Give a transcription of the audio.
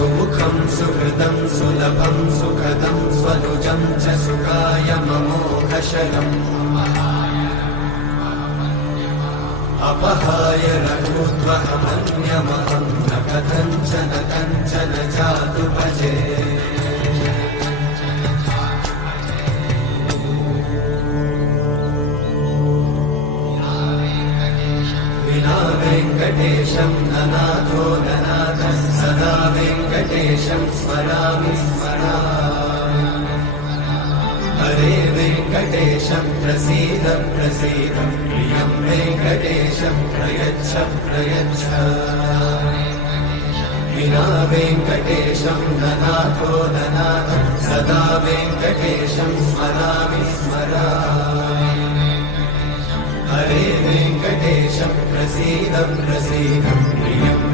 सुमुखं सुहृदं सुलभं सुखदं स्वनुजं च सुखाय ममोघशरम् अपहाय रघूद्वहमन्यमहं न कथञ्चन कञ्चन जातु भजे विना वेङ्कटेशं ननाथो ननाथः सदा वेङ्कटेशं स्मरामि स्मरामि हरे वेङ्कटेशं प्रसीद प्रसीद प्रियं वेङ्कटेशं प्रयच्छ प्रयच्छ विना वेङ्कटेशं ननाथो ननाथः सदा वेङ्कटेशं स्मरामि स्मरामि हरे वेङ्कटेशं प्रसीद प्रसीद प्रियं